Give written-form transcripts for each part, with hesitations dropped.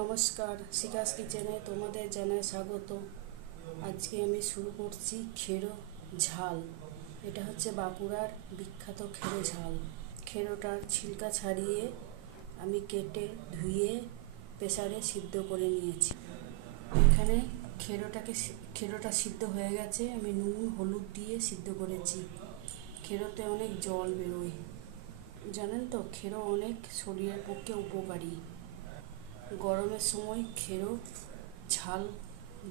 নমস্কার, শিখাস কিচেনে তোমাদের জানাই স্বাগত। আজকে আমি শুরু করছি খেরো ঝাল। এটা হচ্ছে বাঁকুড়ার বিখ্যাত খেরো ঝাল। খেরোটার ছিলকা ছাড়িয়ে আমি কেটে ধুয়ে প্রেসারে সিদ্ধ করে নিয়েছি। এখানে খেরোটা সিদ্ধ হয়ে গেছে। আমি নুন হলুদ দিয়ে সিদ্ধ করেছি। খেরোতে অনেক জল বেরোয়, জানেন তো। খেরো অনেক শরীরের পক্ষে উপকারী। গরমের সময় খেরো ঝাল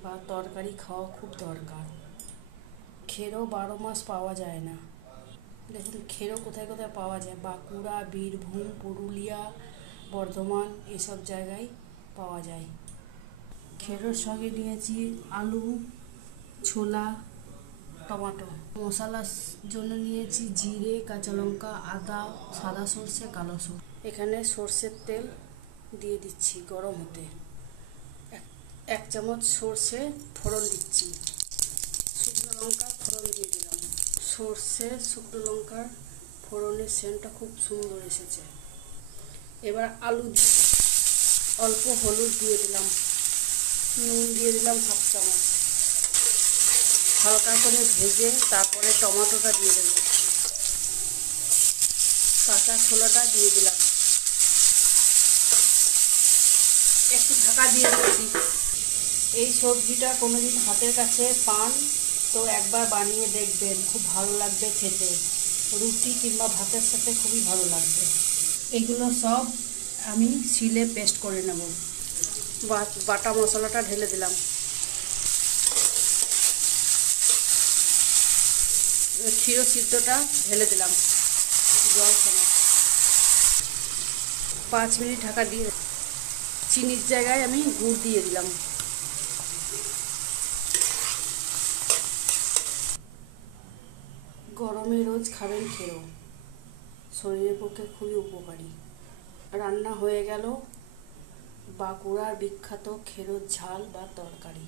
বা তরকারি খাওয়া খুব দরকার। খেরো 12 মাস পাওয়া যায় না। দেখুন খেরো কোথায় কোথায় পাওয়া যায়: বাঁকুড়া, বীরভূম, পুরুলিয়া, বর্ধমান, এসব জায়গায় পাওয়া যায়। খেরোর সঙ্গে নিয়েছি আলু, ছোলা, টমেটো। মশলার জন্য নিয়েছি জিরে, কাঁচা লঙ্কা, আদা, সাদা সর্ষে, কালো সর্ষে। এখানে সর্ষের তেল দিয়ে দিচ্ছি গরম হতে। এক চামচ সর্ষে ফোড়ন দিচ্ছি। শুকনো লঙ্কা ফোড়ন দিয়ে দিলাম। সর্ষে শুকনো লঙ্কার ফোড়নের সেন্টটা খুব সুন্দর এসেছে। এবার আলু দিয়ে অল্প হলুদ দিয়ে দিলাম, নুন দিয়ে দিলাম হাফ চামচ। হালকা করে ভেজে তারপরে টমেটোটা দিয়ে দেবো। কাঁচা ছোলাটা দিয়ে দিলাম। একটু ঢাকা দিয়ে দিচ্ছি। এই সবজিটা কোনোদিন হাতের কাছে পান তো একবার বানিয়ে দেখবেন, খুব ভালো লাগবে খেতে। রুটি কিংবা ভাতের সাথে খুবই ভালো লাগবে। এগুলো সব আমি শিলে পেস্ট করে নেব। বাটা মশলাটা ঢেলে দিলাম। ক্ষীর সিদ্ধটা ঢেলে দিলাম জল সমেত। 5 মিনিট ঢাকা দিয়ে চিনির জায়গায় আমি গুড় দিয়ে দিলাম। গরমে রোজ খাবেন খেরো, শরীরের পক্ষে খুবই উপকারী। রান্না হয়ে গেল বাঁকুড়ার বিখ্যাত খেরোর ঝাল বা তরকারি।